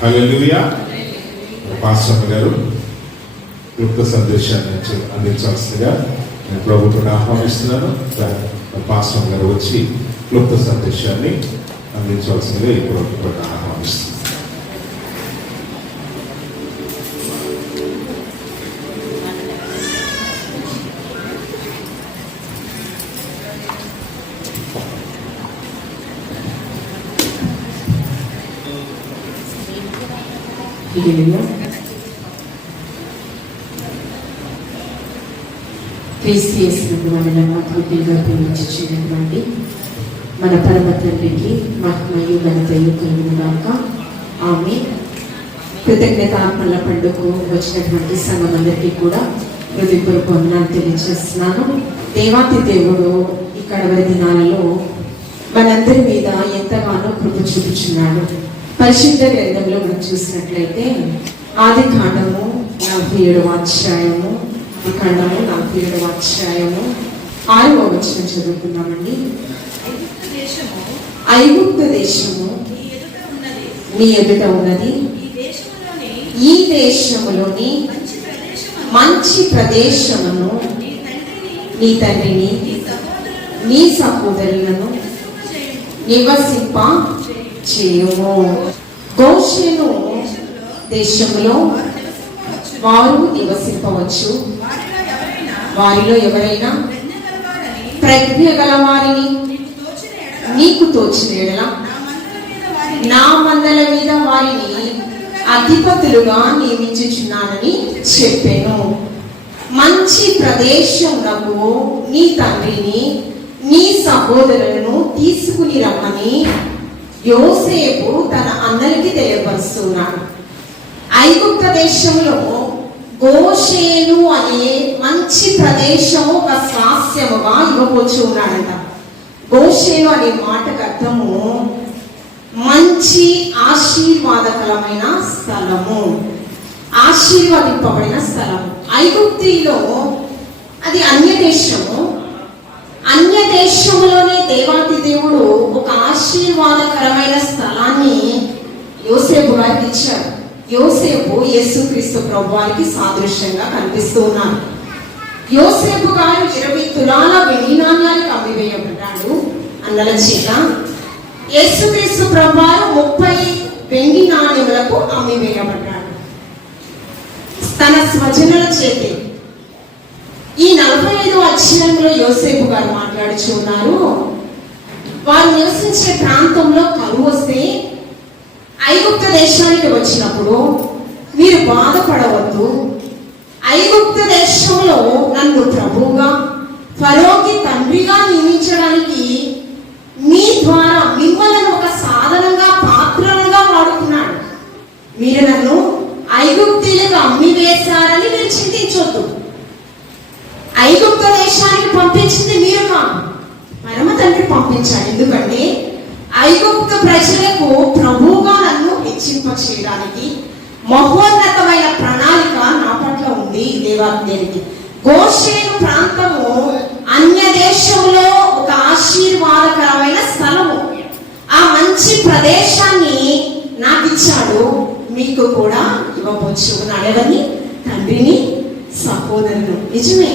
హల్లెలూయా. Pastor గారు క్లుప్త సందేశాన్ని అందించాల్సిందిగా నేను ప్రభుత్వాన్ని ఆహ్వానిస్తున్నాను. పాస్టర్ గారు వచ్చి క్లుప్త సందేశాన్ని అందించాల్సిందిగా ఈ ప్రభుత్వాన్ని ఆహ్వానిస్తున్నాను. క్రీస్తు యేసునందు మనలను పూర్తిగా ప్రేమించుచున్నటువంటి మన పరమ తండ్రికి మహిమయు ఘనతయు కలుగునుగాక. ఆమేన్. కృతజ్ఞతార్పణల పండుగకు వచ్చినటువంటి సంఘమందరికీ కూడా హృదయపూర్వక వందనాలు తెలియజేస్తున్నాను. దేవాతి దేవుడు ఇక్కడ వరి దినాలలో మనందరి మీద ఎంతగానో కృప చూపుచున్నాడు. పరిశుద్ధ గ్రంథంలో మనం చూసినట్లయితే ఆది కాండము 47వ అధ్యాయము 6వ వచనం చదువుకున్నామండి. ఐగుప్తు దేశము నీ ఎదుట ఉన్నది, ఈ దేశములోని మంచి ప్రదేశమును నీ తండ్రిని నీ సహోదరులను నివసింప చేయుము. గోషెను దేశములో వారు నివసింపవచ్చు. వారిలో ఎవరైనా ప్రజ్ఞ గలవారిని నీకు తోచిన యెడల నా మందల మీద వారిని అధిపతులుగా నియమించుచున్నానని చెప్పాను. మంచి ప్రదేశమునకు నీ తండ్రిని నీ సహోదరులను తీసుకుని రమ్మని యోసేపు తన అన్నలకి తెలియపరుస్తున్నాడు. ఐగుప్త దేశంలో గోషేను అనే మంచి ప్రదేశము ఒక స్వాస్యముగా ఇవ్వబోచు ఉన్నాడంట. గోషేను అనే మాటకు అర్థము మంచి ఆశీర్వాదకరమైన స్థలము, ఆశీర్వదింపబడిన స్థలము. ఐగుప్తిలో అది అన్య దేశము. అన్య దేశంలోనే దేవాతి దేవుడు ఒక ఆశీర్వాదకరమైన స్థలాన్ని యోసేపు గారికి ఇచ్చాడు. యోసేపు యేసుక్రీస్తు ప్రభువారికి సాదృశ్యంగా కనిపిస్తూ ఉన్నారు. యోసేపు గారు 20 తులాల వెండి నాణ్యాలకు అమ్మివేయబడ్డాడు అన్నల చేత. యేసుక్రీస్తు ప్రభువారు 30 వెండి నాణ్యములకు అమ్మివేయబడ్డాడు తన స్వజనుల చేతి. ఈ 45వ అధ్యాయంలో యోసేపు గారు మాట్లాడుచున్నారు. వారు నివసించే ప్రాంతంలో కరువు వస్తే ఐగుప్త దేశానికి వచ్చినప్పుడు మీరు బాధపడవద్దు, ఐగుప్త దేశంలో నన్ను ప్రభువుగా ఫరోకి తండ్రిగా నియమించడానికి మీ ద్వారా మిమ్మల్ని ఒక సాధనంగా పాత్రలుగా వాడుకున్నాడు. మీరు నన్ను ఐగుప్తీయులకు అమ్మివేశారని మీరు చింతించొద్దు. ఐగుప్త దేశానికి పంపించింది మీరు కాదు, పరమ తండ్రి పంపించాడు. ఎందుకంటే ఐగుప్త ప్రజలకు ప్రభువుగా నన్ను హెచ్చింప చేయడానికి మహోన్నతమైన ప్రణాళిక నా పట్ల ఉంది. దేవాదేవికి గోషేను ప్రాంతము అన్య దేశంలో ఒక ఆశీర్వాదకరమైన స్థలము. ఆ మంచి ప్రదేశాన్ని నాకు ఇచ్చాడు, మీకు కూడా ఇవ్వవచ్చు ఉన్నాడు. ఎవరిని? తండ్రిని, సహోదరులు. నిజమే,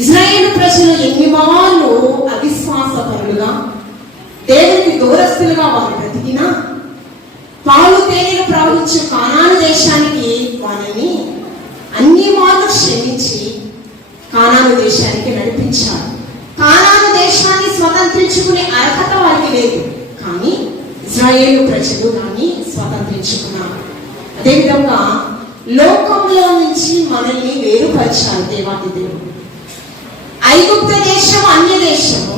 ఇశ్రాయేలు ప్రజలు ఎన్ని మార్లు అవిశ్వాసపరులుగా దేవునికి దూరస్తులుగా వారు బ్రతికినా పాలు తేనెలు ప్రవహించే కానాను దేశానికి వారిని అన్ని మార్లు క్షమించి కానాను దేశానికి నడిపించారు. కానాను దేశాన్ని స్వతంత్రించుకునే అర్హత వారికి లేదు, కానీ ఇశ్రాయేలు ప్రజలు దాన్ని స్వతంత్రించుకున్నారు. అదేవిధంగా లోకంలో నుంచి మనల్ని వేరుపరిచారు దేవాది దేవుడు. ఐగుప్త దేశం అన్య దేశము.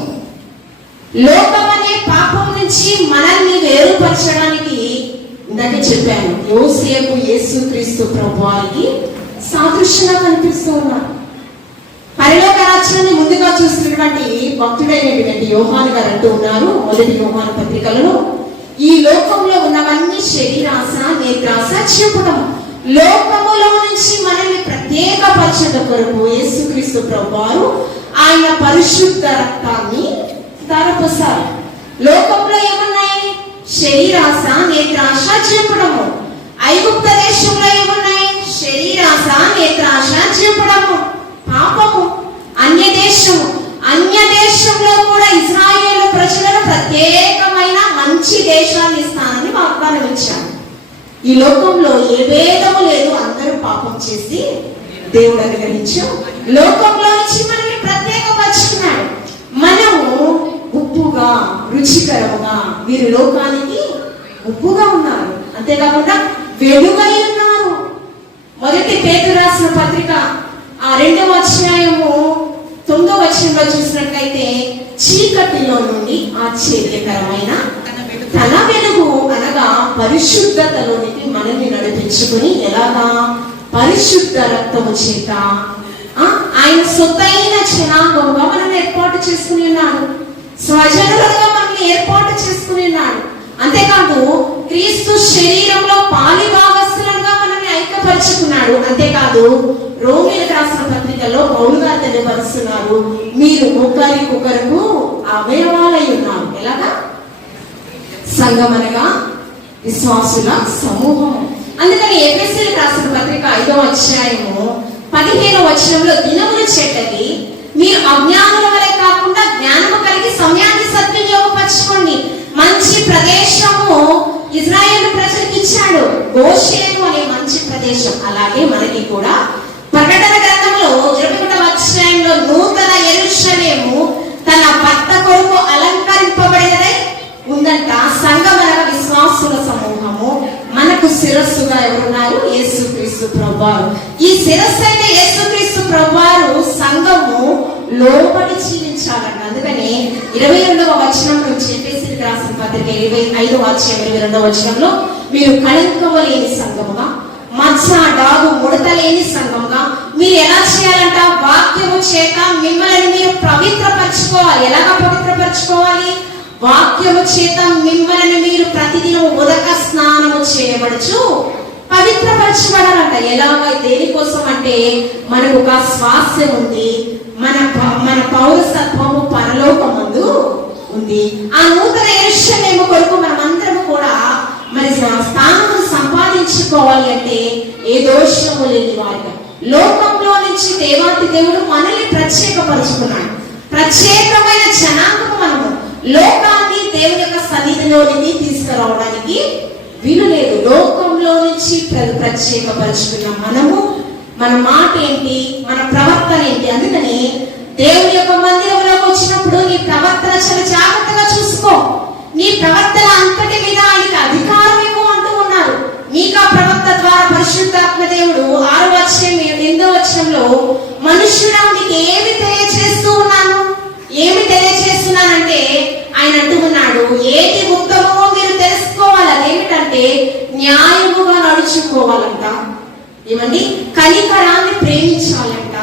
లోకం అనే పాపం నుంచి మనల్ని వేరుపరచడానికి ఇందాక చెప్పాను, యోసేపు యేసుక్రీస్తు ప్రభువారికి సాదృశ్యంగా కనిపిస్తూ ఉన్నారు. పరలోక రాజ్యాన్ని ముందుగా చూసినటువంటి భక్తుడైనటువంటి యోహాను గారు అంటూ ఉన్నారు మొదటి యోహాను పత్రికలలో, ఈ లోకంలో ఉన్నవన్నీ శరీరాశ, నేత్రాశ, చెప్పడం. లోకములో నుంచి మనల్ని ప్రత్యేకపరచట కొరకు యేసుక్రీస్తు ప్రభువారు ఆయన పరిశుద్ధ రక్తాన్ని ధారపోసారు. లోకంలో ఏమున్నాయి? శరీరాశ, నేత్రాశ చెప్పడము. ఐగుప్త దేశంలో ఏమున్నాయి? శరీరాశ, నేత్రాశ చెప్పడము, పాపము. అన్య దేశంలో కూడా ఇశ్రాయేలు ప్రజలను ప్రత్యేకమైన మంచి దేశాన్ని ఇస్తానని వాగ్దానం ఇచ్చాను. ఈ లోకంలో ఏ భేదము లేదు, అందరూ పాపం చేసి దేవుడు అనుగ్రహించు లోకంలో నుంచి మనల్ని ప్రత్యేకపరుచుకున్నాడు. మనము ఉప్పుగా, రుచికరముగా, వీరు లోకానికి ఉప్పుగా ఉన్నారు, అంతేకాకుండా వెలుగై ఉన్నారు. మొదటి పేతురు రాసిన పత్రిక 2వ అధ్యాయము 9వ వచనంలో చూసినట్లయితే, చీకటిలో నుండి ఆశ్చర్యకరమైన తన వెలుగు అనగా పరిశుద్ధతలోనికి మనల్ని నడిపించుకుని, ఎలాగా? పరిశుద్ధ రక్తము చేత ఆయన సొత్తైన జనాంగముగా మనల్ని ఏర్పాటు చేసుకుని ఉన్నాడు. స్వజనులుగా మనల్ని ఏర్పాటు చేసుకుని ఉన్నాడు. అంతేకాదు క్రీస్తు శరీరంలో పాలి భాగస్థులుగా మనల్ని ఐక్యపరుచుకున్నాడు. అంతేకాదు రోమీయులకు రాసిన పత్రికలో పౌలుగా తెలియపరుస్తున్నారు, మీరు ఒకరికొకరు అవయవాలై ఉన్నారు. ఎలాగా? సంఘం అనగా విశ్వాసుల సమూహం. అందుకని ఎఫెసీయులకు రాసిన పత్రిక 5వ అధ్యాయము 15వ వచనంలో, దినములు చెడ్డవి, మీరు అజ్ఞానుల వలె కాకుండా జ్ఞానము కలిగి సమయాన్ని సద్వినియోగపరచుకోండి. మంచి ప్రదేశము ఇశ్రాయేలు ప్రజలకు ఇచ్చాడు, గోషేను అనే మంచి ప్రదేశం. అలాగే మనకి కూడా ప్రకటన గ్రంథంలో 21వ అధ్యాయంలో నూతన యెరూషలేము తన భర్త కొరకు అలంకరింపబడినదై ఉందంట. సంఘం అనగా విశ్వాసుల సమూహము. మనకు శిరస్సుగా ఎవరున్నారు? యేసుక్రీస్తు ప్రభువారు. ఈ శిరస్సు అయితే యేసుక్రీస్తు ప్రభువారు. సంఘము లోబడి జీవించాలంట. అందుకని 22వ వచనం నుంచి ఎఫెసీయులకు రాసిన పత్రిక 25వ అధ్యాయం 22వ వచనంలో, మీరు కళంకము లేని సంఘముగా, మచ్చ డాగు ముడత లేని సంఘముగా మీరు ఎలా చేయాలంట? వాక్యము చేత మిమ్మల్ని మీరు పవిత్రపరచుకోవాలి. ఎలాగా పవిత్రపరచుకోవాలి? వాక్యము చేత మిమ్మల్ని మీరు ప్రతిదినం ఉదక స్నానము చేయబడుచు పవిత్రపరచబడాలంట. ఎలాగ? దేనికోసం అంటే, మనకు ఒక స్వాస్థ్యం ఉంది, మన పౌరసత్వము పరలోకమందు ఉంది. ఆ నూతన యెరూషలేము కొరకు మనమందరము కూడా మరి స్థానము సంపాదించుకోవాలి అంటే, ఏ దోషము లేని వారిగా లోకంలో నుంచి దేవాతి దేవుడు మనల్ని ప్రత్యేకపరుచుకున్నాడు. ప్రత్యేకమైన జనాంగము. మనము లోకాన్ని దేవుని యొక్క సన్నిధిలోనికి తీసుకురావడానికి వీలు లేదు. లోకంలో నుంచి ప్రత్యేకపరుచుకున్న మనము, మన మాట ఏంటి, మన ప్రవర్తన ఏంటి? అందుకని దేవుని యొక్క మందిరంలోకి వచ్చినప్పుడు నీ ప్రవర్తన చాలా జాగ్రత్తగా చూసుకో. నీ ప్రవర్తన అంతటి మీద ఆయనకి అధికారం ఇవ్వు అంటూ ఉన్నారు. మీకు ఆ ప్రవర్తన ద్వారా పరిశుద్ధాత్మ దేవుడు 6వ అధ్యాయం 8వ వచనంలో, మనుష్యుడా నీకు ఏమి తెలియచేస్తున్నానంటే ఆయన అంటూ ఉన్నాడు, ఏది ఉత్తమమో మీరు తెలుసుకోవాలి. అదేమిటంటే న్యాయముగా నడుచుకోవాలంట. ఏమండి? కనికరాన్ని ప్రేమించాలంట.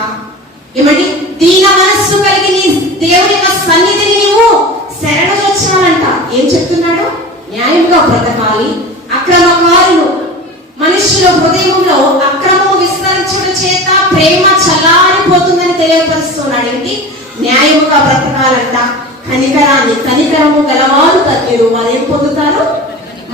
ఏమండి? దీన మనస్సు కలిగి నీ దేవుని యొక్క సన్నిధిని నీవు శరణొచ్చాలంట. ఏం చెప్తున్నాడు? న్యాయంగా బ్రతకాలి. అక్రమకారులు మనుష్యుల హృదయంలో అక్రమము విస్తరించడం చేత ప్రేమ చల్లారిపోతుందని తెలియపరుస్తున్నాడు. ఏంటి? న్యాయముగా బ్రతకాలంట. కనికరము గలవారు తగ్గరు, వారు ఏం పొందుతారు?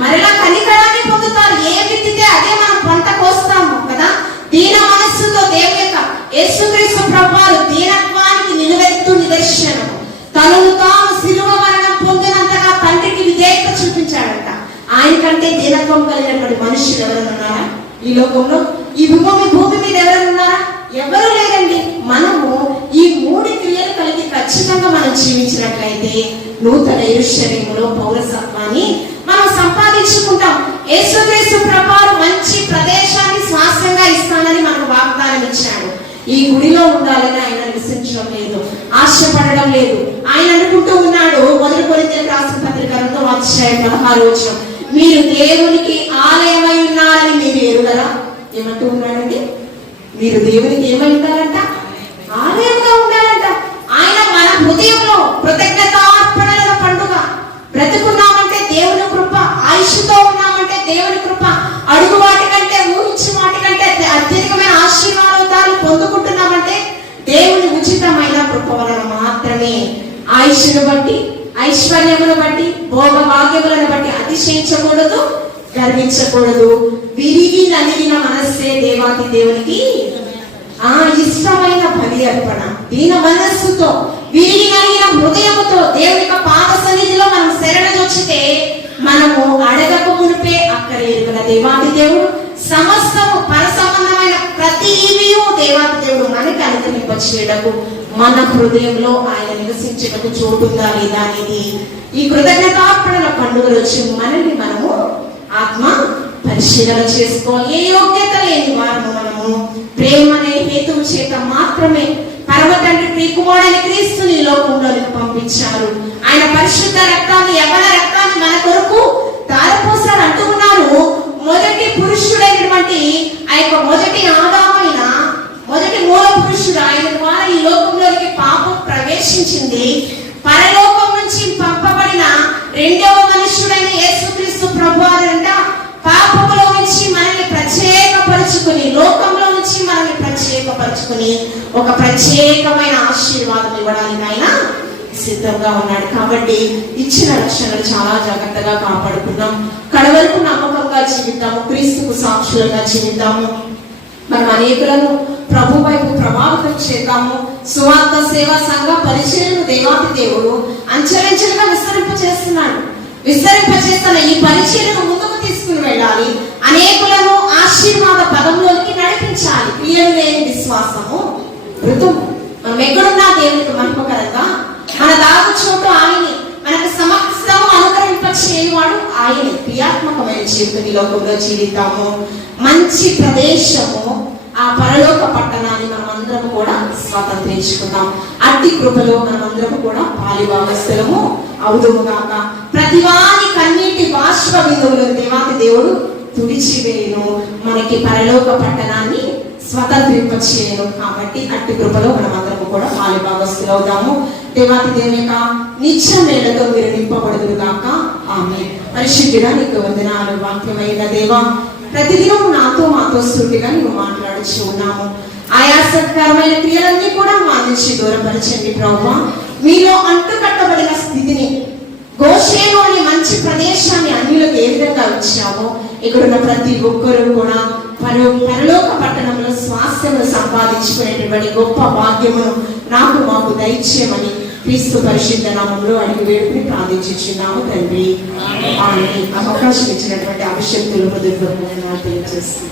మరలా కనికరాన్ని పొందుతారు. ఏ విత్తితే అదే మనం పంట కోస్తాము కదా. దీన మనస్సుతో దేవుని యొక్క యేసుక్రీస్తు ప్రభువారు దీనత్వానికి నిలువెత్తు నిదర్శనం. తనను తాను శిలువ మరణం పొందినంతగా తండ్రికి విధేయత చూపించాడంట. ఆయన కంటే దీనత్వం కలిగినటువంటి మనుషులు ఎవరైనా ఉన్నారా ఈ లోకంలో? ఈ భూమి మీద ఎవరైనా ఉన్నారా? ఎవరు లేరండి. మనము ఈ 3 క్రియలు కలిగి ఖచ్చితంగా మనం జీవించినట్లయితే నూతన యెరూషలేములో పౌరసత్వాన్ని మనం సంపాదించుకుంటాం. యేసుక్రీస్తు ప్రభువారు మంచి ప్రదేశాన్ని స్వాస్థ్యంగా ఇస్తానని మనకు వాగ్దానం ఇచ్చాడు. ఈ గుడిలో ఉండాలని ఆయన విశ్వసించడం లేదు, ఆశపడడం లేదు. ఆయన అనుకుంటూ ఉన్నాడు, 1 కొరింథీయులకు రాసిన పత్రిక 2వ అధ్యాయం 16వ వచనం, మీరు దేవునికి ఆలయమై ఉన్నారని మీరు ఎరుగరా? ఏమంటూ ఉన్నాడండి? మీరు దేవునికి ఏమై ఉండాలంట? ఆలయంగా ఉండాలంట. ఆయన మన హృదయంలో కృతజ్ఞతార్పణల పండుగ. బ్రతుకున్నామంటే దేవుని కృప, ఆయుష్తో ఉన్నామంటే దేవుని కృప, అడుగు వాటి కంటే ఊహించి వాటి కంటే అత్యధికమైన ఆశీర్వాదాలు పొందుకుంటున్నామంటే దేవుని ఉచితమైన కృప వలన మాత్రమే. ఆయుష్ను బట్టి, ఐశ్వర్యమును బట్టి, భోగ భాగ్యములను బట్టి అతిశయించకూడదు, గర్వించకూడదు. విరిగి నలిగిన మనస్సే దేవాతి దేవునికి ఇష్టమైన బలి అర్పణ. దీన మనస్సుతో, విరిగి నలిగిన హృదయముతో దేవుని యొక్క పాద సన్నిధిలో మనం శరణజొచ్చితే మనము అడగక మునిపే అక్కడ ఎరుగున దేవాతి దేవుడు సమస్తము పరసంబంధమైన ప్రతి ఈవియు దేవాతి దేవుడు మనకి అనుగ్రహింపచేయడకు, మన హృదయంలో ఆయన నివసించటకు చోటుందా లేదా అనేది ఈ కృతజ్ఞతార్పణల పండుగలు వచ్చి మనల్ని మనము ఆత్మ పరిశీలన చేసుకోవాలి. ఏ యోగ్యత లేని వారము మనము ప్రేమ అనే హేతువు చేత మాత్రమే పరమ తండ్రి ప్రియకుమారుడైన క్రీస్తుని లోకంలోనికి పంపించారు. ఆయన పరిశుద్ధ రక్తాన్ని, యవ్వన రక్తాన్ని మన కొరకు ధారపోసారు అంటూ ఉన్నారు. మొదటి పురుషుడైనటువంటి ఆ యొక్క మొదటి ఆదామైన మొదటి మూల పురుషుడు ఆయన ద్వారా ఈ లోకంలోకి పాపం ప్రవేశించింది. పరలోకం నుంచి పంపబడిన రెండవ మనుష్యుడైన యేసుక్రీస్తు ప్రభువారంట పాపములో నుంచి మనల్ని ప్రత్యేకపరుచుకుని, లోకంలో నుంచి మనల్ని ప్రత్యేకపరుచుకుని ఒక ప్రత్యేకమైన ఆశీర్వాదం ఇవ్వడానికి ఆయన సిద్ధంగా ఉన్నాడు. కాబట్టి ఇచ్చిన రక్షణలు చాలా జాగ్రత్తగా కాపాడుకున్నాం. కడవరకు నమ్మకంగా జీవితాము, క్రీస్తుకు సాక్షులుగా జీవితాము. మనం అనేకులను ప్రభు వైపు ప్రభావితం చేద్దాము. సువార్త సేవా సంఘ పరిచయం దేవాతి దేవుడు అంచెలంచెలుగా విస్తరింపచేస్తున్న ఈ పరిచయను ముందుకు తీసుకుని వెళ్ళాలి. అనేకులను ఆశీర్వాద పదంలోకి నడిపించాలి. క్రియలు లేని విశ్వాసము ఋతువు. మనం ఎక్కడున్నా దేవునికి మహిమకరంగా, మన దాగు చోటు ఆయనే, మనకు సమస్తము అనుగ్రహింపచేయువాడు ఆయనే. క్రియాత్మకమైన జీవితం ఈ లోకంలో జీవితాము. మంచి ప్రదేశము ఆ పరలోక పట్టణాన్ని మనం అందరం కూడా స్వాతంత్రించుకుందాం. అట్టి కృపలో మనం అందరం కూడా పాలిభాగస్థులము అవుదుముగాక. ప్రతివాని కన్నీటి బాష్ప బిందువులు దేవాతి దేవుడు తుడిచివేయును, మనకి పరలోక పట్టణాన్ని స్వతంత్రింపచేయను. కాబట్టి అట్టి కృపలో మనం అందరం కూడా పాలిభాగస్థులు అవుదాము. దేవాతి దేవుని యొక్క నిత్య మేళతో మీరు నింపబడుదురు గాక. ఆమేన్. పరిశుద్ధుడా నీకు వందనాలు. వాక్యమైన దేవా, ప్రతిదినం నాతో మాతో స్థుతిగా నువ్వు మాట్లాడుచు ఉన్నాము. ఆయాసకరమైన క్రియలన్నీ కూడా మా నుంచి దూరపరచండి ప్రభువా. మీలో అంటుకట్టబడిన స్థితిని, గోషేను అనే మంచి ప్రదేశాన్ని అన్యులకు ఏ విధంగా ఇచ్చామో ఇక్కడున్న ప్రతి ఒక్కరూ కూడా పరలోక పట్టణంలో స్వాస్థ్యమును సంపాదించుకునేటువంటి గొప్ప భాగ్యమును మాకు దయచేయమని క్రీస్తు పరిశుద్ధ నామములో అడిగి వేడుకుని ప్రార్థించుచున్నాము తండ్రి. ఆమేన్. అవకాశం ఇచ్చినటువంటి అభిషేక్తులు తెలియజేస్తుంది.